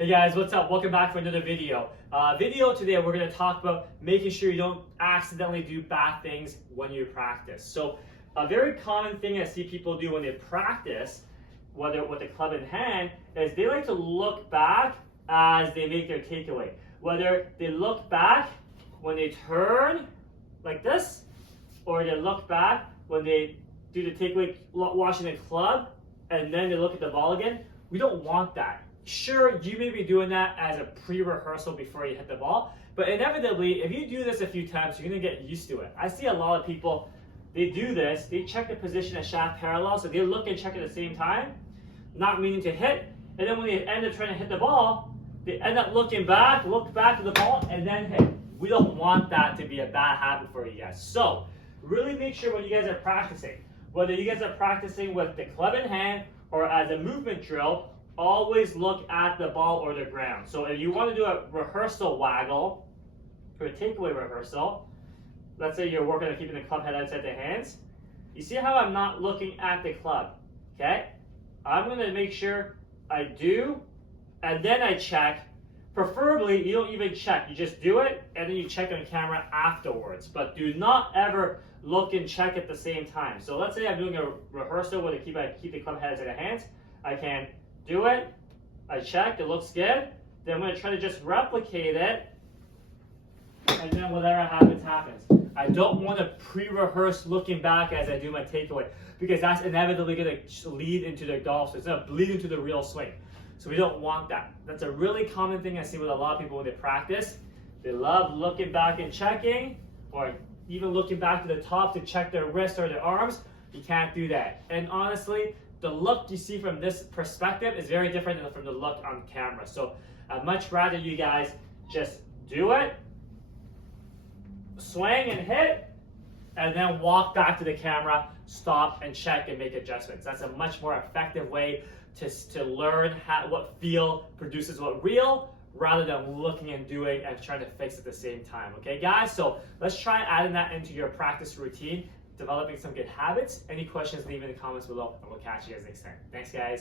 Hey guys, what's up? Welcome back for another video. Today we're going to talk about making sure you don't accidentally do bad things when you practice. So a very common thing I see people do when they practice, whether with the club in hand, is they like to look back as they make their takeaway. Whether they look back when they turn like this, or they look back when they do the takeaway watching the club, and then they look at the ball again. We don't want that. Sure, you may be doing that as a pre-rehearsal before you hit the ball, but inevitably, if you do this a few times, you're gonna get used to it. I see a lot of people, they do this, they check the position of shaft parallel, so they look and check at the same time, not meaning to hit, and then when they end up trying to hit the ball, they end up look back to the ball, and then hit. We don't want that to be a bad habit for you guys. So, really make sure when you guys are practicing, whether you guys are practicing with the club in hand or as a movement drill, always look at the ball or the ground. So if you want to do a rehearsal waggle, or a takeaway rehearsal, let's say you're working on keeping the club head outside the hands, you see how I'm not looking at the club, okay? I'm going to make sure I do, and then I check. Preferably, you don't even check. You just do it, and then you check on camera afterwards. But do not ever look and check at the same time. So let's say I'm doing a rehearsal where I keep the club head outside the hands. I can do it, I check, it looks good, then I'm going to try to just replicate it, and then whatever happens, happens. I don't want to pre-rehearse looking back as I do my takeaway, because that's inevitably going to lead into the golf, so it's going to bleed into the real swing. So we don't want that. That's a really common thing I see with a lot of people when they practice. They love looking back and checking, or even looking back to the top to check their wrist or their arms. You can't do that. And honestly, the look you see from this perspective is very different than from the look on camera. So I'd much rather you guys just do it, swing and hit, and then walk back to the camera, stop and check and make adjustments. That's a much more effective way to learn what feel produces what real, rather than looking and doing and trying to fix at the same time. Okay guys, so let's try adding that into your practice routine, developing some good habits. Any questions, leave in the comments below, and we'll catch you guys next time. Thanks guys.